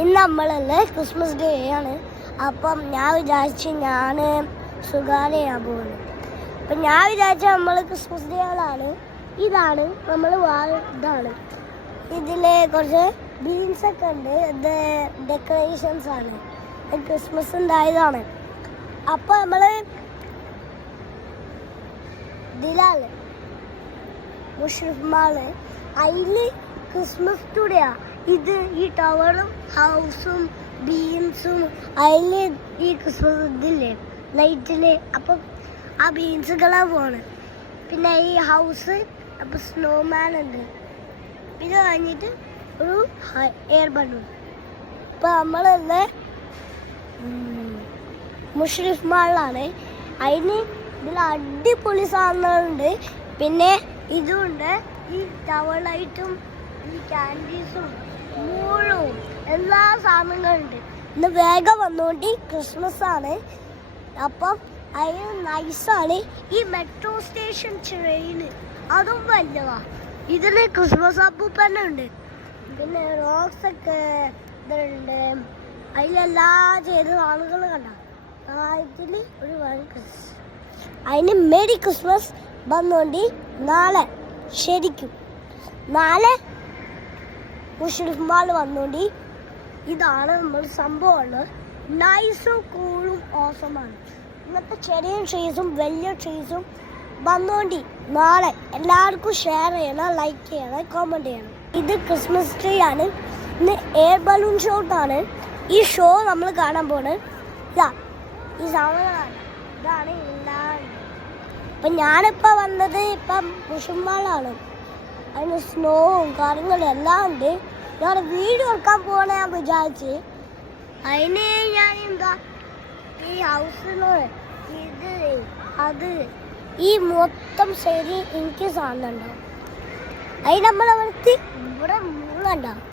ഇന്ന് നമ്മളല്ലേ Christmas day ആണ്. അപ്പം ഞാൻ വിചാരിച്ച് ഞാൻ സുഖാന ചെയ്യാൻ പോകുന്നു. അപ്പം ഞാൻ വിചാരിച്ച നമ്മൾ ക്രിസ്മസ് ഡേകളാണ്. ഇതാണ് നമ്മൾ ഇതാണ് ഇതിൽ കുറച്ച് ബീൻസൊക്കെ ഉണ്ട്. ഇത് ഡെക്കറേഷൻസ് ആണ്, ക്രിസ്മസ് ഉണ്ടായതാണ്. അപ്പോൾ നമ്മൾ ഇതിലാണ് മുഷ്രിഫ് മാള്, അതിൽ ക്രിസ്മസ് ടുഡേയാ. ഇത് ഈ ടവറും ഹൗസും ബീൻസും അതിൽ ഈ ക്രിസ്മസ് ഇതില്ലേ ലൈറ്റില്. അപ്പം ആ ബീൻസുകളാണ് പോണ്. പിന്നെ ഈ ഹൗസ് അപ്പം സ്നോമാൻ ഉണ്ട്. ഇത് കഴിഞ്ഞിട്ട് ഒരു എയർ ബലൂൺ. ഇപ്പം നമ്മളല്ലേ മുഷ്രിഫ് മാളിലാണ്. അതിന് ഇതിൽ അടിപൊളി സാധനങ്ങളുണ്ട്. പിന്നെ ഇതുണ്ട്, ഈ ടവർ ലൈറ്റും ഈ ക്യാൻഡീസും മൂഴും എല്ലാ സാധനങ്ങളുണ്ട്. ഇന്ന് വേഗം വന്നുകൊണ്ട് ക്രിസ്മസ് ആണ്. അപ്പം അതിന് നൈസാണ്. ഈ മെട്രോ സ്റ്റേഷൻ ട്രെയിന് അതും വലുതാ. ഇതിൽ ക്രിസ്മസ് അപ്പൂപ്പന്നെ ഉണ്ട്. പിന്നെ റോക്സൊക്കെ ഇതുണ്ട്. അതിലെല്ലാ ചെയ്ത ആളുകൾ കണ്ട ഇതിൽ ഒരു അതിന് മേരി ക്രിസ്മസ് വന്നുകൊണ്ട് നാളെ ശരിക്കും നാളെ മുഷ്രിഫ് മാൾ വന്നുകൊണ്ട് ഇതാണ് നമ്മൾ സംഭവമാണ്. നൈസും കൂളും ഓസമാണ്. ഇങ്ങനത്തെ ചെറിയ ട്രീസും വലിയ ട്രീസും വന്നുകൊണ്ട് നാളെ എല്ലാവർക്കും ഷെയർ ചെയ്യണം, ലൈക്ക് ചെയ്യണം, കമൻറ്റ് ചെയ്യണം. ഇത് ക്രിസ്മസ് ട്രീ ആണ്. ഇന്ന് എയർ ബലൂൺ ഷോട്ടാണ്. ഈ ഷോ നമ്മൾ കാണാൻ പോണത്. ഇതാ ഈ സാധനങ്ങളാണ്. ഇതാണ് എല്ലാം. അപ്പം ഞാനിപ്പോൾ വന്നത് ഇപ്പം മുഷ്രിഫ് മാളാണ്. അതിന് സ്നോവും കാര്യങ്ങളും എല്ലാം ഉണ്ട്. ഞാൻ വീഡിയോ എടുക്കാൻ പോകണ ഞാൻ വിചാരിച്ച്. അതിന് ഞാൻ എന്താ ഈ ഹൗസിന് ഇത് അത് ഈ മൊത്തം ശരി എനിക്ക് സാധനം ഉണ്ടാവും. അതിന് നമ്മളവിടുത്തെ ഇവിടെ മൂളുണ്ടാവും.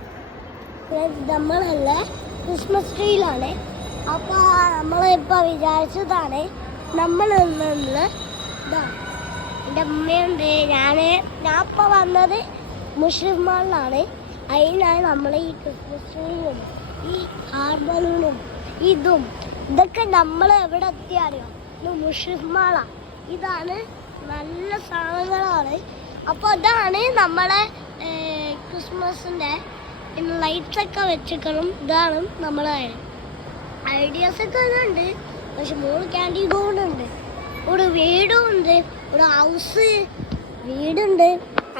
നമ്മളല്ലേ ക്രിസ്മസ് ട്രീയിലാണ്. അപ്പോൾ നമ്മളിപ്പോൾ വിചാരിച്ചതാണ് നമ്മൾ ഇതാ എൻ്റെ അമ്മയുണ്ട്. ഞാൻ ഇപ്പോൾ വന്നത് മുഷ്രിഫ് മാളിലാണ്. അതിനാണ് നമ്മൾ ഈ ക്രിസ്മസ് ട്രീയും ഈ ഹാർ ബലൂണും ഇതൊക്കെ നമ്മൾ എവിടെ എത്തി അറിയാം? മുഷ്രിഫ് മാള. ഇതാണ് നല്ല സാധനങ്ങളാണ്. അപ്പോൾ അതാണ് നമ്മളെ ക്രിസ്മസിൻ്റെ ലൈറ്റ്സൊക്കെ വെച്ചിക്കണം. ഇതാണ് നമ്മളെ ഐഡിയാസൊക്കെ ഉണ്ട്. പക്ഷെ 3 ക്യാൻഡി ഗോളുണ്ട്, ഒരു വീടും ഉണ്ട്, ഒരു ഹൗസ് വീടുണ്ട്.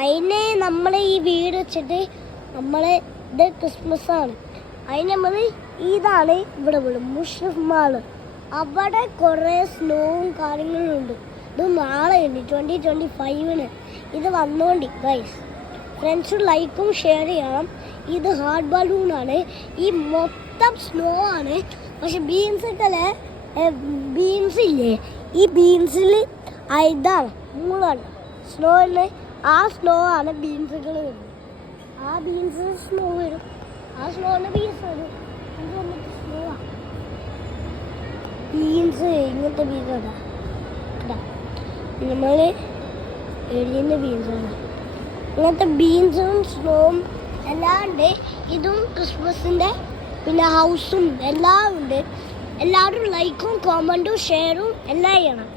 അതിനെ നമ്മൾ ഈ വീട് വെച്ചിട്ട് നമ്മളെ ഇത് ക്രിസ്മസ് ആണ്. അതിന് നമ്മൾ ഇതാണ് ഇവിടെ വിടും മുഷ്രിഫ് മാള്. അവിടെ കുറേ സ്നോവും കാര്യങ്ങളും ഉണ്ട്. ഇത് നാളെ ഉണ്ട് 2025 ഇത് വന്നോണ്ടി ഗൈസ്. ഫ്രണ്ട്സ് ലൈക്കും ഷെയർ ചെയ്യണം. ഇത് ഹാർഡ് ബലൂണാണ്. ഈ മൊത്തം സ്നോ ആണ്. പക്ഷെ ബീൻസ് ഇല്ലേ, ഈ ബീൻസിൽ ഇതാണ് മൂളാണ് സ്നോയിൽ. ആ സ്നോ ആണ് ബീൻസുകൾ വരുന്നത്. ആ ബീൻസ് സ്നോ വരും. ആ സ്നോന്ന് ബീൻസ് വരും. ഇത് വന്നിട്ട് സ്നോ ആണ്. ബീൻസ് ഇങ്ങനത്തെ ബീൻസാണ്. നമ്മൾ എഴുതിൻ്റെ ബീൻസാണ്. ഇങ്ങനത്തെ ബീൻസും സ്നോവും എല്ലാം ഉണ്ട്. ഇതും ക്രിസ്മസിൻ്റെ പിന്നെ ഹൗസും എല്ലാം ഉണ്ട്. എല്ലാവരും ലൈക്കും കമൻറ്റും ഷെയറും എല്ലാം ചെയ്യണം.